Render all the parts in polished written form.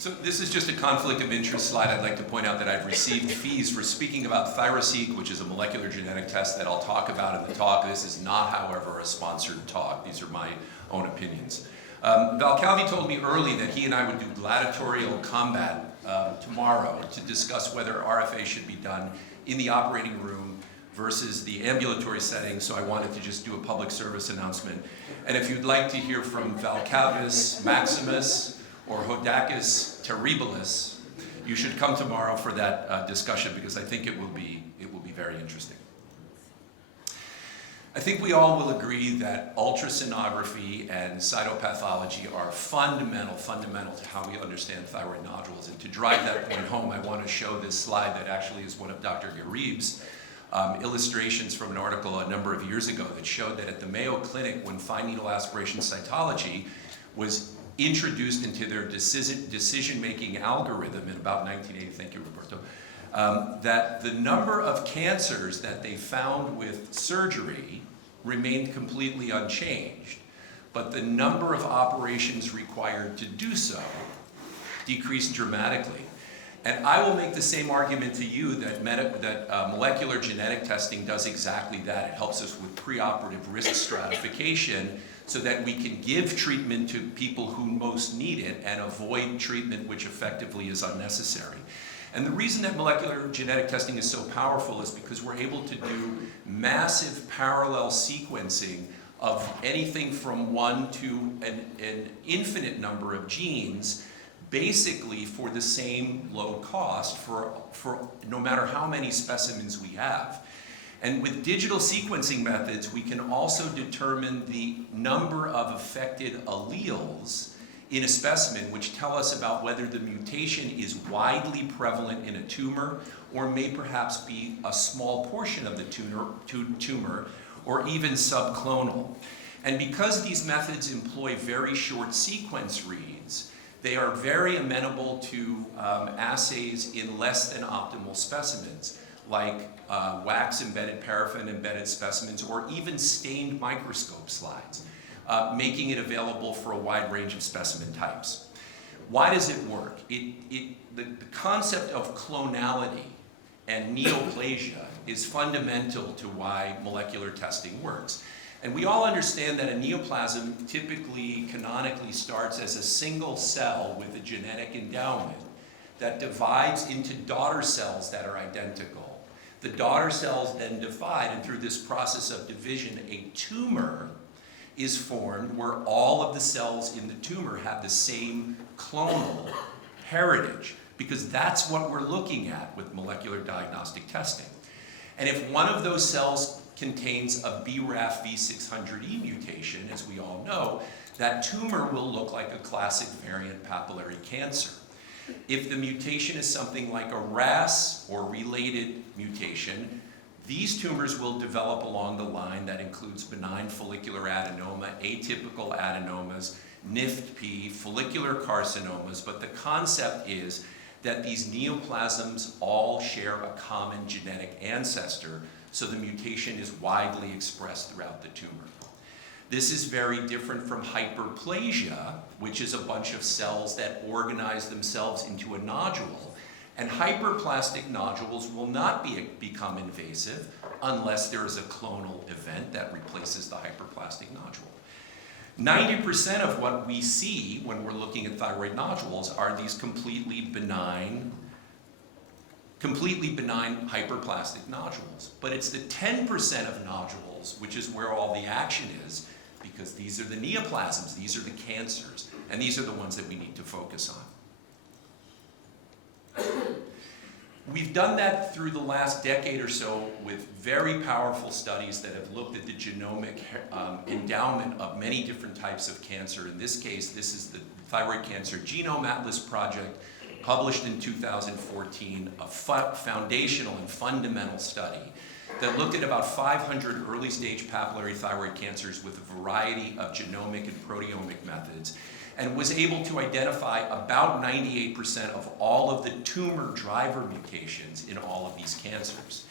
So this is just a conflict of interest slide. I'd like to point out that I've received fees for speaking about ThyroSeq, which is a molecular genetic test that I'll talk about in the talk. This is not, however, a sponsored talk. These are my own opinions. Val Calvi told me early that he and I would do gladiatorial combat tomorrow to discuss whether RFA should be done in the operating room versus the ambulatory setting, so I wanted to just do a public service announcement. And if you'd like to hear from Valcavis Maximus or Hodakis terribilis, you should come tomorrow for that discussion, because I think it will be very interesting. I think we all will agree that ultrasonography and cytopathology are fundamental to how we understand thyroid nodules. And to drive that point home, I want to show this slide that actually is one of Dr. Garib's illustrations from an article a number of years ago that showed that at the Mayo Clinic, when fine needle aspiration cytology was introduced into their decision-making algorithm in about 1980, thank you, Roberto, that the number of cancers that they found with surgery remained completely unchanged, but the number of operations required to do so decreased dramatically. And I will make the same argument to you that molecular genetic testing does exactly that. It helps us with preoperative risk stratification so that we can give treatment to people who most need it and avoid treatment which effectively is unnecessary. And the reason that molecular genetic testing is so powerful is because we're able to do massive parallel sequencing of anything from 1 to an infinite number of genes, basically for the same low cost for no matter how many specimens we have. And with digital sequencing methods, we can also determine the number of affected alleles in a specimen, which tell us about whether the mutation is widely prevalent in a tumor or may perhaps be a small portion of the tumor or even subclonal. And because these methods employ very short sequence reads, they are very amenable to assays in less than optimal specimens, like wax-embedded, paraffin-embedded specimens, or even stained microscope slides, making it available for a wide range of specimen types. Why does it work? The concept of clonality and neoplasia is fundamental to why molecular testing works. And we all understand that a neoplasm typically, canonically, starts as a single cell with a genetic endowment that divides into daughter cells that are identical. The daughter cells then divide, and through this process of division, a tumor is formed where all of the cells in the tumor have the same clonal heritage, because that's what we're looking at with molecular diagnostic testing. And if one of those cells contains a BRAF V600E mutation, as we all know, that tumor will look like a classic variant papillary cancer. If the mutation is something like a RAS or related mutation, these tumors will develop along the line that includes benign follicular adenoma, atypical adenomas, NIFT-P, follicular carcinomas, but the concept is that these neoplasms all share a common genetic ancestor, so the mutation is widely expressed throughout the tumor. This is very different from hyperplasia, which is a bunch of cells that organize themselves into a nodule. And hyperplastic nodules will not become invasive unless there is a clonal event that replaces the hyperplastic nodule. 90% of what we see when we're looking at thyroid nodules are these completely benign hyperplastic nodules. But it's the 10% of nodules, which is where all the action is, because these are the neoplasms, these are the cancers, and these are the ones that we need to focus on. We've done that through the last decade or so with very powerful studies that have looked at the genomic endowment of many different types of cancer. In this case, this is the Thyroid Cancer Genome Atlas Project, published in 2014, a foundational and fundamental study that looked at about 500 early-stage papillary thyroid cancers with a variety of genomic and proteomic methods, and was able to identify about 98% of all of the tumor driver mutations in all of these cancers.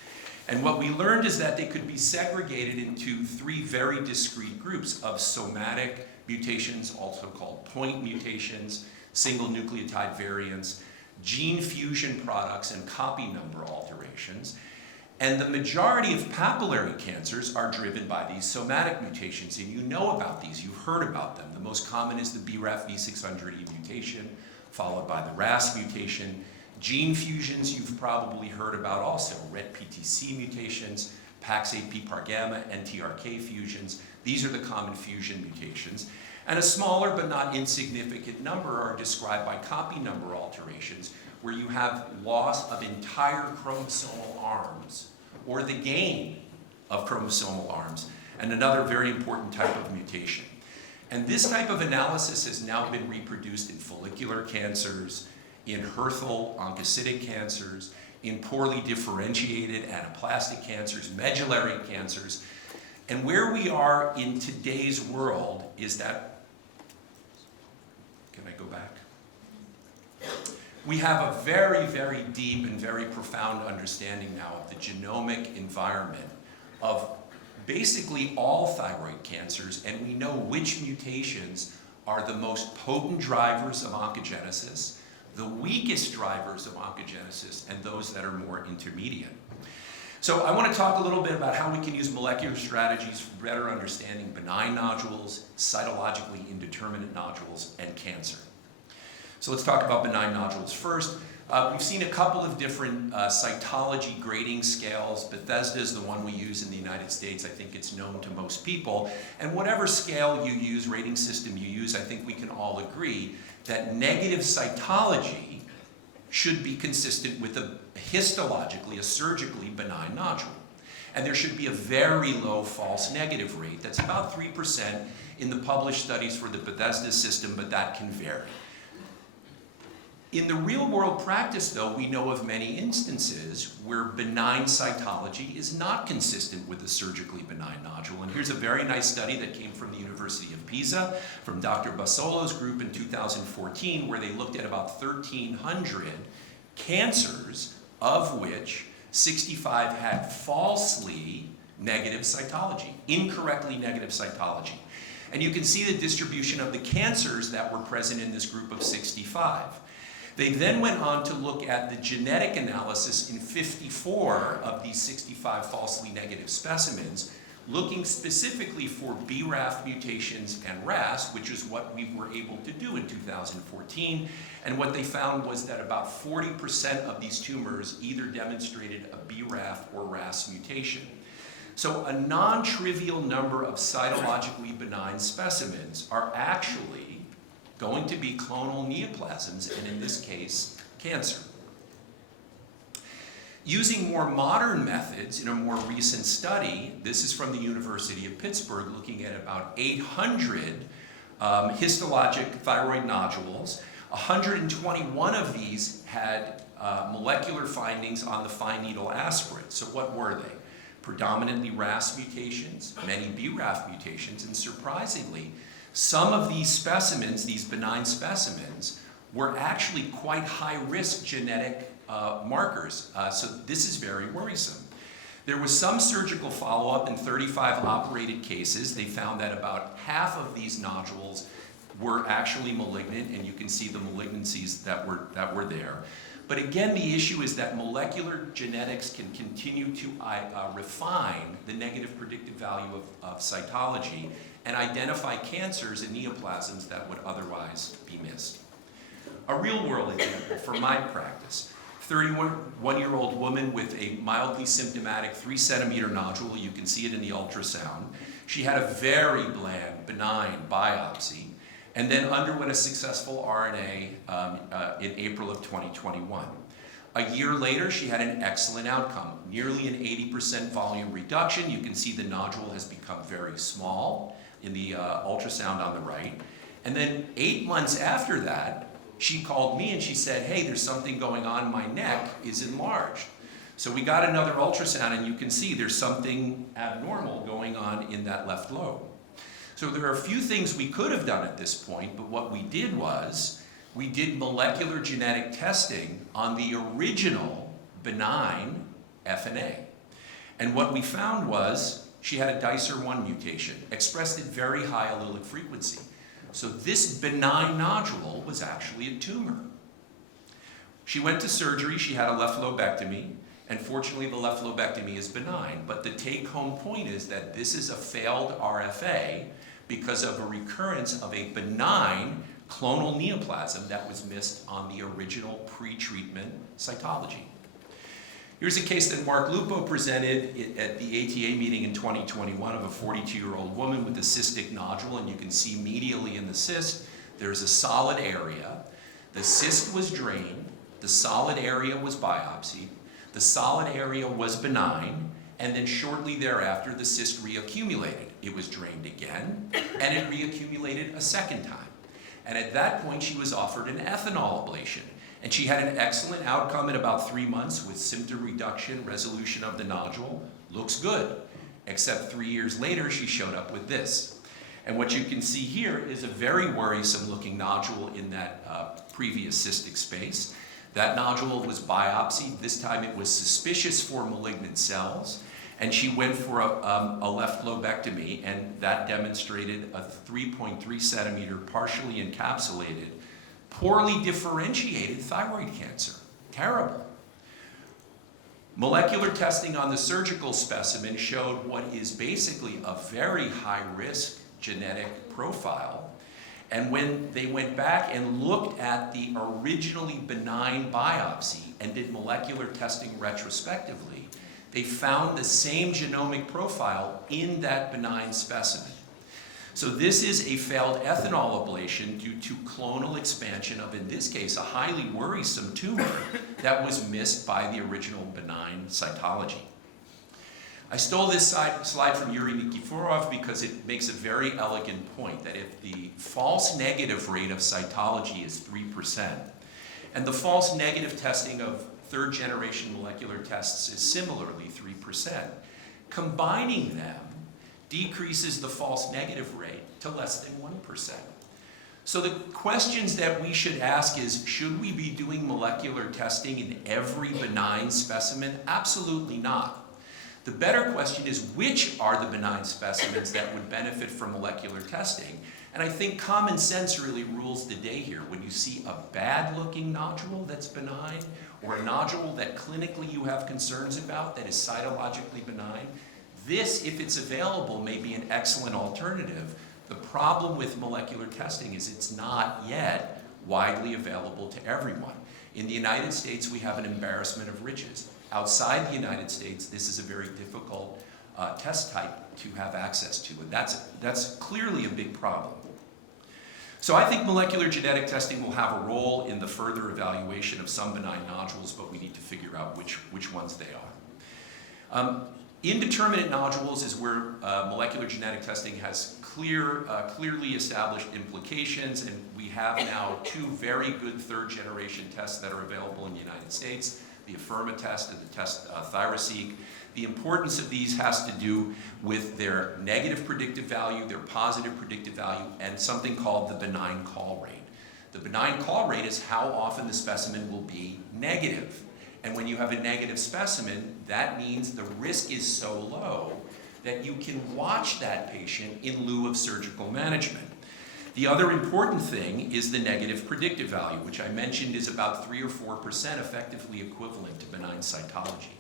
And what we learned is that they could be segregated into 3 very discrete groups of somatic mutations, also called point mutations, single nucleotide variants, gene fusion products, and copy number alterations. And the majority of papillary cancers are driven by these somatic mutations, and you know about these, you've heard about them. The most common is the BRAF V600E mutation, followed by the RAS mutation. Gene fusions you've probably heard about also, RET-PTC mutations, PAX8-PPAR gamma, NTRK fusions. These are the common fusion mutations. And a smaller but not insignificant number are described by copy number alterations, where you have loss of entire chromosomal arms, or the gain of chromosomal arms, and another very important type of mutation. And this type of analysis has now been reproduced in follicular cancers, in Hürthle oncocytic cancers, in poorly differentiated anaplastic cancers, medullary cancers. And where we are in today's world is that, can I go back? We have a very, very deep and very profound understanding now of the genomic environment of basically all thyroid cancers, and we know which mutations are the most potent drivers of oncogenesis, the weakest drivers of oncogenesis, and those that are more intermediate. So I want to talk a little bit about how we can use molecular strategies for better understanding benign nodules, cytologically indeterminate nodules, and cancer. So let's talk about benign nodules first. We've seen a couple of different cytology grading scales. Bethesda is the one we use in the United States. I think it's known to most people. And whatever scale you use, rating system you use, I think we can all agree that negative cytology should be consistent with a histologically, a surgically benign nodule. And there should be a very low false negative rate. That's about 3% in the published studies for the Bethesda system, but that can vary. In the real world practice, though, we know of many instances where benign cytology is not consistent with a surgically benign nodule. And here's a very nice study that came from the University of Pisa, from Dr. Basolo's group in 2014, where they looked at about 1,300 cancers, of which 65 had falsely negative cytology, incorrectly negative cytology. And you can see the distribution of the cancers that were present in this group of 65. They then went on to look at the genetic analysis in 54 of these 65 falsely negative specimens, looking specifically for BRAF mutations and RAS, which is what we were able to do in 2014. And what they found was that about 40% of these tumors either demonstrated a BRAF or RAS mutation. So a non-trivial number of cytologically benign specimens are actually going to be clonal neoplasms, and in this case, cancer. Using more modern methods in a more recent study, this is from the University of Pittsburgh, looking at about 800 histologic thyroid nodules. 121 of these had molecular findings on the fine needle aspirate. So what were they? Predominantly RAS mutations, many BRAF mutations, and surprisingly, some of these specimens, these benign specimens, were actually quite high-risk genetic markers. So this is very worrisome. There was some surgical follow-up in 35 operated cases. They found that about half of these nodules were actually malignant, and you can see the malignancies that were there. But again, the issue is that molecular genetics can continue to refine the negative predictive value of cytology and identify cancers and neoplasms that would otherwise be missed. A real-world example from my practice. 31-year-old woman with a mildly symptomatic 3-centimeter nodule. You can see it in the ultrasound. She had a very bland, benign biopsy, and then underwent a successful RNA in April of 2021. A year later, she had an excellent outcome, nearly an 80% volume reduction. You can see the nodule has become very small in the ultrasound on the right. And then 8 months after that, she called me and she said, hey, there's something going on, my neck is enlarged. So we got another ultrasound and you can see there's something abnormal going on in that left lobe. So there are a few things we could have done at this point, but what we did was, we did molecular genetic testing on the original benign FNA. And what we found was, she had a Dicer1 mutation, expressed at very high allelic frequency. So this benign nodule was actually a tumor. She went to surgery, she had a left lobectomy, and fortunately the left lobectomy is benign. But the take-home point is that this is a failed RFA because of a recurrence of a benign clonal neoplasm that was missed on the original pre-treatment cytology. Here's a case that Mark Lupo presented at the ATA meeting in 2021 of a 42-year-old woman with a cystic nodule, and you can see medially in the cyst, there's a solid area. The cyst was drained, the solid area was biopsied, the solid area was benign, and then shortly thereafter the cyst reaccumulated. It was drained again, and it reaccumulated a second time. And at that point she was offered an ethanol ablation. And she had an excellent outcome in about 3 months with symptom reduction, resolution of the nodule. Looks good, except 3 years later, she showed up with this. And what you can see here is a very worrisome looking nodule in that previous cystic space. That nodule was biopsied. This time it was suspicious for malignant cells. And she went for a left lobectomy, and that demonstrated a 3.3 centimeter partially encapsulated, poorly differentiated thyroid cancer. Terrible. Molecular testing on the surgical specimen showed what is basically a very high-risk genetic profile. And when they went back and looked at the originally benign biopsy and did molecular testing retrospectively, they found the same genomic profile in that benign specimen. So this is a failed ethanol ablation due to clonal expansion of, in this case, a highly worrisome tumor that was missed by the original benign cytology. I stole this slide from Yuri Nikiforov because it makes a very elegant point that if the false negative rate of cytology is 3%, and the false negative testing of third generation molecular tests is similarly 3%, combining them decreases the false negative rate to less than 1%. So the questions that we should ask is, should we be doing molecular testing in every benign specimen? Absolutely not. The better question is, which are the benign specimens that would benefit from molecular testing? And I think common sense really rules the day here. When you see a bad-looking nodule that's benign, or a nodule that clinically you have concerns about that is cytologically benign, this, if it's available, may be an excellent alternative. The problem with molecular testing is it's not yet widely available to everyone. In the United States, we have an embarrassment of riches. Outside the United States, this is a very difficult test type to have access to, and that's clearly a big problem. So I think molecular genetic testing will have a role in the further evaluation of some benign nodules, but we need to figure out which ones they are. Indeterminate nodules is where molecular genetic testing has clearly established implications, and we have now 2 very good third generation tests that are available in the United States, the Affirma test and the test ThyroSeq. The importance of these has to do with their negative predictive value, their positive predictive value, and something called the benign call rate. The benign call rate is how often the specimen will be negative. And when you have a negative specimen, that means the risk is so low that you can watch that patient in lieu of surgical management. The other important thing is the negative predictive value, which I mentioned is about 3 or 4% effectively equivalent to benign cytology.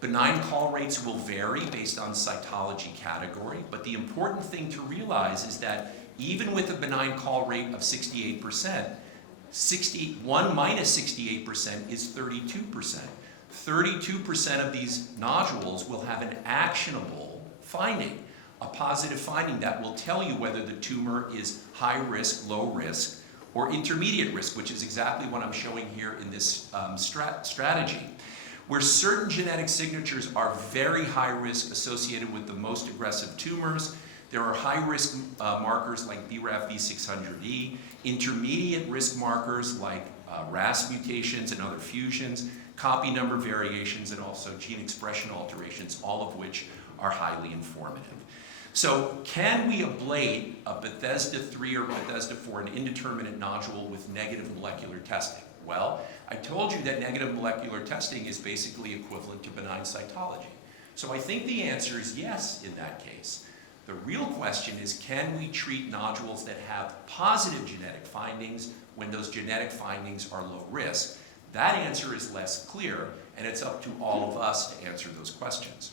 Benign call rates will vary based on cytology category, but the important thing to realize is that even with a benign call rate of 68%, 1 minus 68% is 32%. 32% of these nodules will have an actionable finding, a positive finding that will tell you whether the tumor is high risk, low risk, or intermediate risk, which is exactly what I'm showing here in this strategy. Where certain genetic signatures are very high risk associated with the most aggressive tumors, there are high risk markers like BRAF V600E, intermediate risk markers like RAS mutations and other fusions, copy number variations, and also gene expression alterations, all of which are highly informative. So can we ablate a Bethesda 3 or Bethesda 4, an indeterminate nodule, with negative molecular testing? Well, I told you that negative molecular testing is basically equivalent to benign cytology. So I think the answer is yes in that case. The real question is, can we treat nodules that have positive genetic findings when those genetic findings are low risk? That answer is less clear, and it's up to all of us to answer those questions.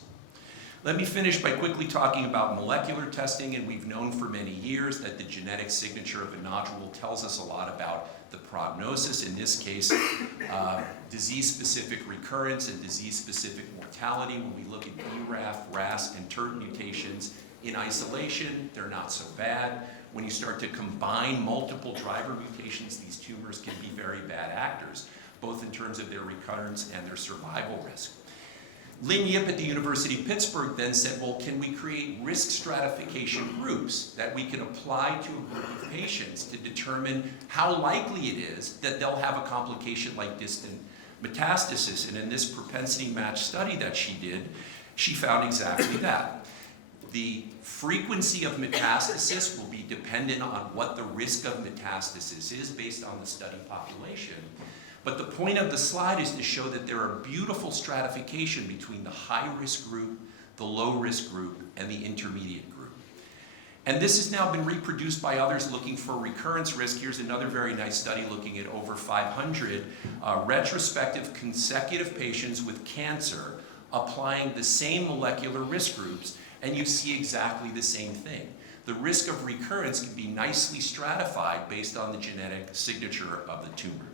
Let me finish by quickly talking about molecular testing, and we've known for many years that the genetic signature of a nodule tells us a lot about the prognosis, in this case, disease-specific recurrence and disease-specific mortality. When we look at BRAF, RAS, and TERT mutations in isolation, they're not so bad. When you start to combine multiple driver mutations, these tumors can be very bad actors, both in terms of their recurrence and their survival risk. Lynn Yip at the University of Pittsburgh then said, well, can we create risk stratification groups that we can apply to a group of patients to determine how likely it is that they'll have a complication like distant metastasis? And in this propensity match study that she did, she found exactly that. The frequency of metastasis will be dependent on what the risk of metastasis is based on the study population. But the point of the slide is to show that there are beautiful stratification between the high-risk group, the low-risk group, and the intermediate group. And this has now been reproduced by others looking for recurrence risk. Here's another very nice study looking at over 500 retrospective consecutive patients with cancer applying the same molecular risk groups, and you see exactly the same thing. The risk of recurrence can be nicely stratified based on the genetic signature of the tumor.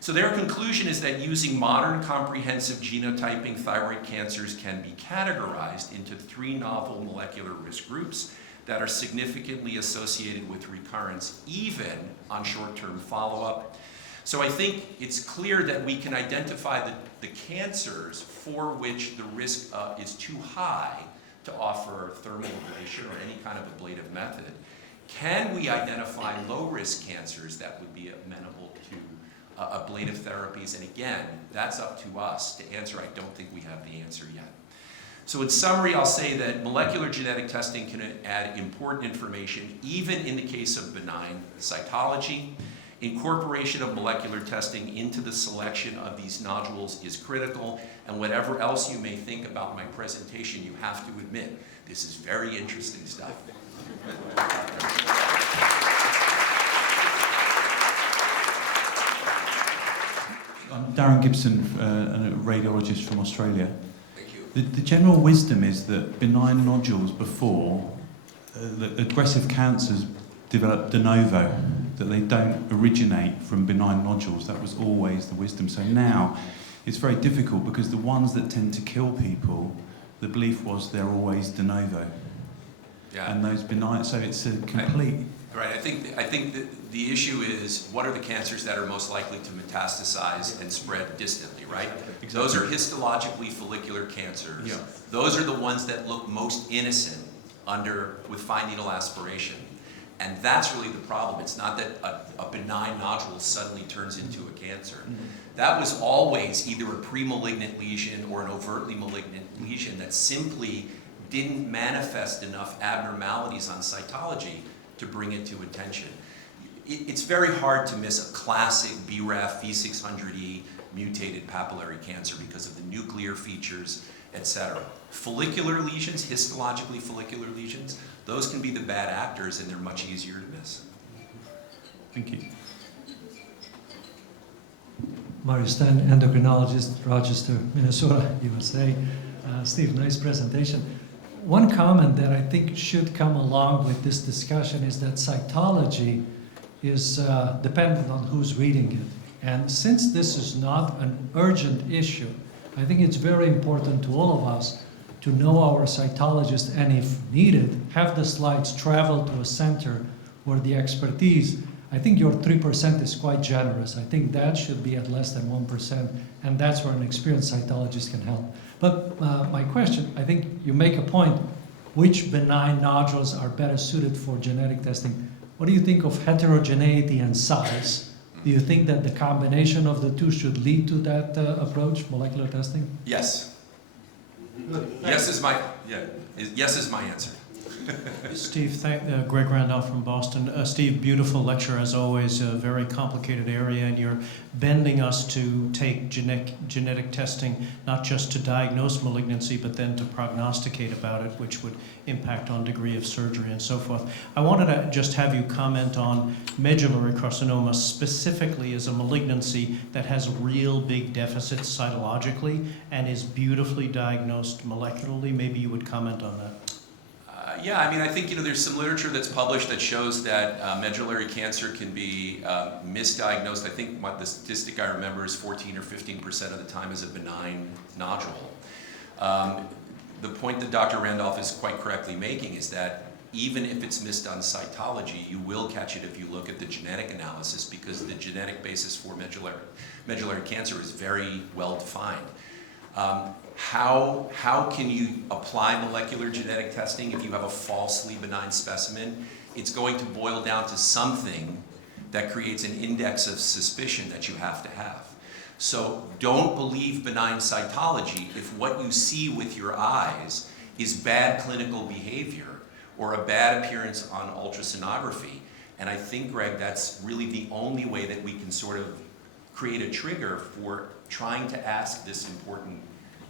So their conclusion is that using modern comprehensive genotyping, thyroid cancers can be categorized into 3 novel molecular risk groups that are significantly associated with recurrence, even on short-term follow-up. So I think it's clear that we can identify the cancers for which the risk is too high to offer thermal ablation or any kind of ablative method. Can we identify low-risk cancers that would be amenable to ablative therapies? And again, that's up to us to answer. I don't think we have the answer yet. So in summary, I'll say that molecular genetic testing can add important information, even in the case of benign cytology. Incorporation of molecular testing into the selection of these nodules is critical, and whatever else you may think about my presentation, you have to admit, this is very interesting stuff. I'm Darren Gibson, a radiologist from Australia. Thank you. The general wisdom is that benign nodules before, that aggressive cancers develop de novo, that they don't originate from benign nodules. That was always the wisdom. So now it's very difficult because the ones that tend to kill people, the belief was they're always de novo. Yeah. And those benign, so it's a complete... Right, I think that the issue is, what are the cancers that are most likely to metastasize and spread distantly, right? Exactly. Those are histologically follicular cancers. Yeah. Those are the ones that look most innocent with fine needle aspiration. And that's really the problem. It's not that a benign nodule suddenly turns into a cancer. Mm-hmm. That was always either a pre-malignant lesion or an overtly malignant lesion that simply didn't manifest enough abnormalities on cytology to bring it to attention. It's very hard to miss a classic BRAF V600E mutated papillary cancer because of the nuclear features, etc. Follicular lesions, histologically follicular lesions, those can be the bad actors and they're much easier to miss. Thank you. Mario Stan, endocrinologist, Rochester, Minnesota, USA. Steve, nice presentation. One comment that I think should come along with this discussion is that cytology is dependent on who's reading it. And since this is not an urgent issue, I think it's very important to all of us to know our cytologist, and if needed, have the slides travel to a center where the expertise, I think your 3% is quite generous. I think that should be at less than 1%, and that's where an experienced cytologist can help. But my question, I think you make a point, which benign nodules are better suited for genetic testing? What do you think of heterogeneity and size? Do you think that the combination of the two should lead to that approach, molecular testing? Yes. Yes is my answer. Steve, Greg Randolph from Boston. Steve, beautiful lecture as always, a very complicated area, and you're bending us to take genetic testing not just to diagnose malignancy, but then to prognosticate about it, which would impact on degree of surgery and so forth. I wanted to just have you comment on medullary carcinoma specifically as a malignancy that has real big deficits cytologically and is beautifully diagnosed molecularly. Maybe you would comment on that. Yeah, I mean, I think, there's some literature that's published that shows that medullary cancer can be misdiagnosed. I think the statistic I remember is 14 or 15% of the time is a benign nodule. The point that Dr. Randolph is quite correctly making is that even if it's missed on cytology, you will catch it if you look at the genetic analysis, because the genetic basis for medullary cancer is very well defined. How can you apply molecular genetic testing if you have a falsely benign specimen? It's going to boil down to something that creates an index of suspicion that you have to have. So don't believe benign cytology if what you see with your eyes is bad clinical behavior or a bad appearance on ultrasonography. And I think, Greg, that's really the only way that we can sort of create a trigger for trying to ask this important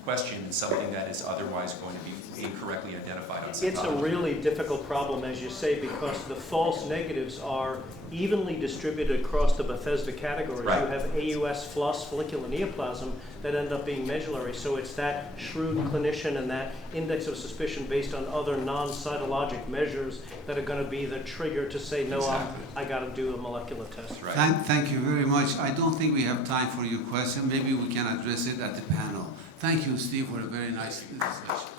question in something that is otherwise going to be incorrectly identified on cytology. It's a really difficult problem, as you say, because the false negatives are evenly distributed across the Bethesda categories. Right. You have AUS, FLUS, follicular neoplasm that end up being medullary. So it's that shrewd clinician and that index of suspicion based on other non-cytologic measures that are going to be the trigger to say, no, Exactly. I got to do a molecular test. Right. Thank you very much. I don't think we have time for your question. Maybe we can address it at the panel. Thank you, Steve, for a very nice discussion.